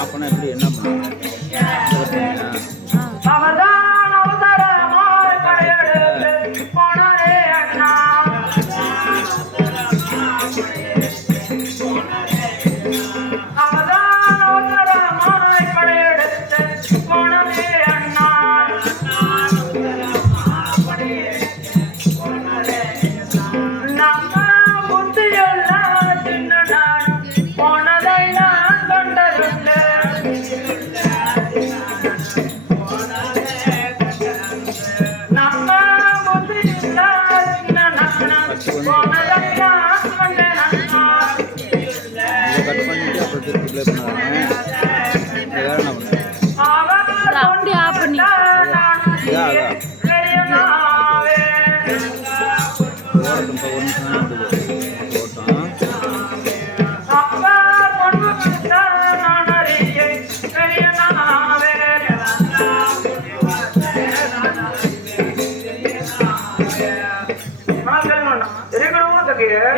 அப்பனா எப்படி என்ன பண்ண அவர்தான் அவசரமாய் படையெடுத்து போனாரே அண்ணா. அவர்தான் அவசரமாய் படையெடுத்து போனாரே அண்ணா. நம்ம புத்தியெல்லாம் சின்ன நாடு போனதை நான் கண்டதுண்டு. கட் பண்ணிட்டு அப்புறம் திருப்பி ப்ளே பண்ணுவாங்க. வேற என்ன பண்ணுங்க சவுண்ட் ஆஃப் பண்ணி ஓடட்டும் ஒரு நிமிஷம் ஓட்டம்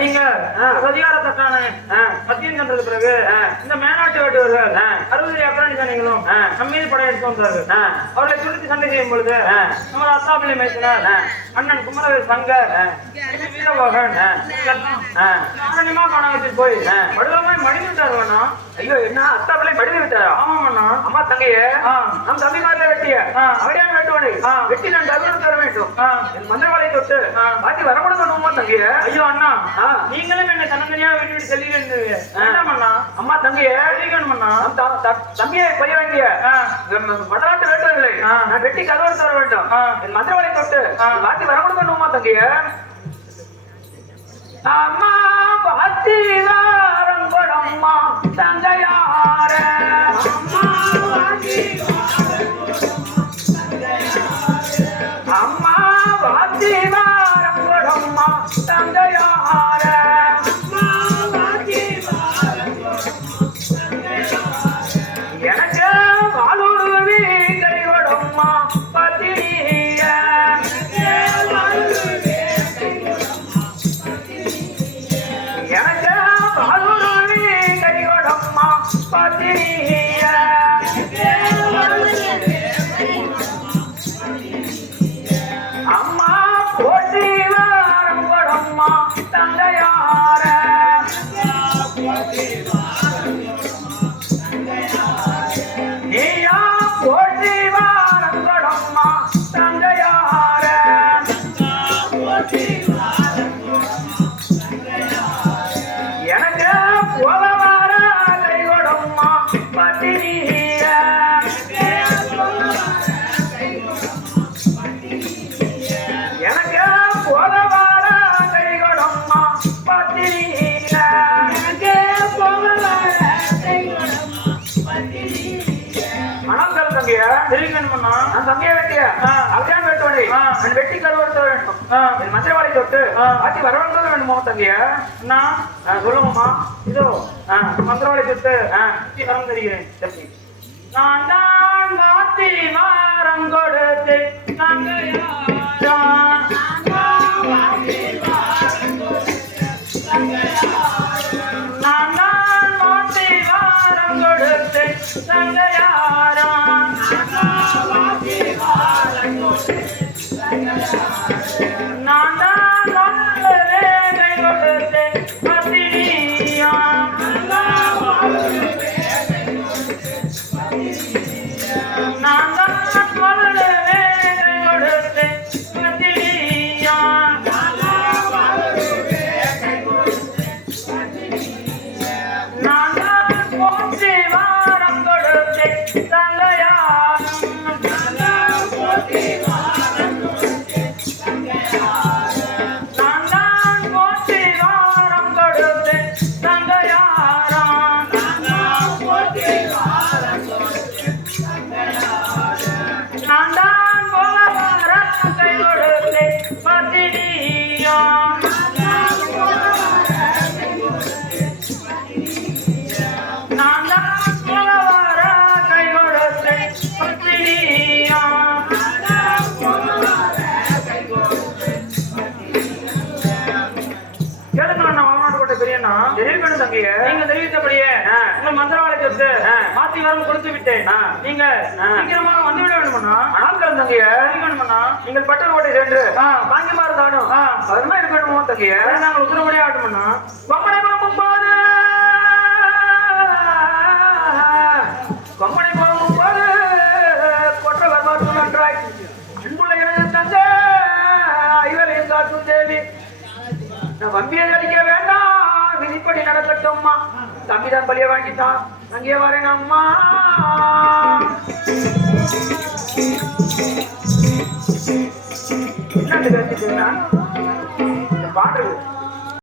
நீங்க அதிகாரத்தக்கான மத்தியம் சென்றது பிறகு இந்த மேனாட்டு வேட்டுவர்கள் 60 அப்புறம் நீங்களும் நம்மீது படையெடுத்து வந்தார்கள். அவர்களை துடித்து சண்டை செய்யும் பொழுது நம்ம அத்தாபிள்ளை மைத்தினர் அண்ணன் குமரவேல் சங்கர் வீரமோகன் காரணமா காணாமத்தில் போய் வடுவாய் மடிந்து விட்டார் வேணா. ஐயோ என்ன அத்தாபிள்ளை மடிந்து விட்டாரா? ஆமாண்ணா. அம்மா தங்கையே நம் தம்பி மாதிரி வெட்டிய அவரையான வெட்டுவனை வெட்டி நான் தருவம் தர வேண்டும். மந்திரவாளை தொட்டு பாத்தி வரக்கூடாது தங்கைய. ஐயோ அண்ணா நீங்களும் என்ன தனங்கனியா விட்டு செல்லுங்க. அம்மா தங்கைய அண்ணா தம்பியை பைய வேண்டிய வடநாட்டு வேட்டவர்களை நான் வெட்டி கதவரத்து வர வேண்டும். என் மந்திரவாளை தொட்டு பாத்தி வரக்கூடாதுமா தங்கைய. அம்மா பாத்தி வாரங்கொடம்மா தங்கையார அம்மா பாத்தி வாரங்கொடம்மா தங்கையார எனக்கு வாழுருவி கைவடம்மா பத்திரிய எனக்கு வாழுருவி கைவடம்மா பத்திரிய அம்மா போட்டி வாரம் கொடம்மா தங்கையார நீயா போட்டி வாரம் கொடம்மா தங்கையார எனக்கு போல வார கை கொடம்மா பத்திரிய எனக்கு போல வார கை கொடம்மா பத்திரிய மணங்கள் தங்கைய தெரிவிக்கணும்னா நான் தங்கைய வெட்டிய அப்படியே வெட்டுவனை நான் வெட்டி கருவறுத்த வேண்டும். என் மந்திரவாளை தொட்டு ஆட்சி வரவங்க வேண்டுமோ தங்கைய? நான் சொல்லுங்கம்மா இதோ மந்திரவாளை தொட்டு வரம் தருகிறேன் தம்பி. நான் தான் மாத்தி வாரம் கொடுத்து தங்கையா நான் தான் மாத்தி வாரம் கொடுத்து தங்கையாரா நான் தான் நல்ல வேலை கொடுத்து பத்தினியா நான் தான் நல்ல வேலை கொடுத்து பத்தினியா நான் தான் போற்றி வாரம் கொடுத்து தங்கையாரம் நான் தான் போற்றி வாரம் கொடுத்து தங்கையாரம் நான் தான் போல வார கை கொடுத்து பத்தினியா நான் தான் போல வார கை கொடுத்து சொத்து மாத்தி வரும் கொடுத்து விட்டேன். நீங்க சீக்கிரமாக வந்துவிட வேண்டுமண்ணா. ஆட்கள் தங்கைய வேண்டுமண்ணா. நீங்கள் பட்டர்கோட்டை சென்று வாங்கிமாறு தானும் அதுமா இருக்க வேண்டுமோ தங்கைய நாங்கள் உத்தரவுடைய ஆட்டமண்ணா. கொம்பனை போகும்போது கொம்பனை போகும்போது கொற்றவர் மாற்று நன்றாய் அன்புள்ள எனது தங்க ஐவரையும் காட்டும் தேவி நான் வம்பியை அடிக்க வேண்டாம் விதிப்படி நடக்கட்டும்மா. தம்பிதான் பழிய வாங்கிட்டான் அங்கே வரேன் அம்மா. என்ன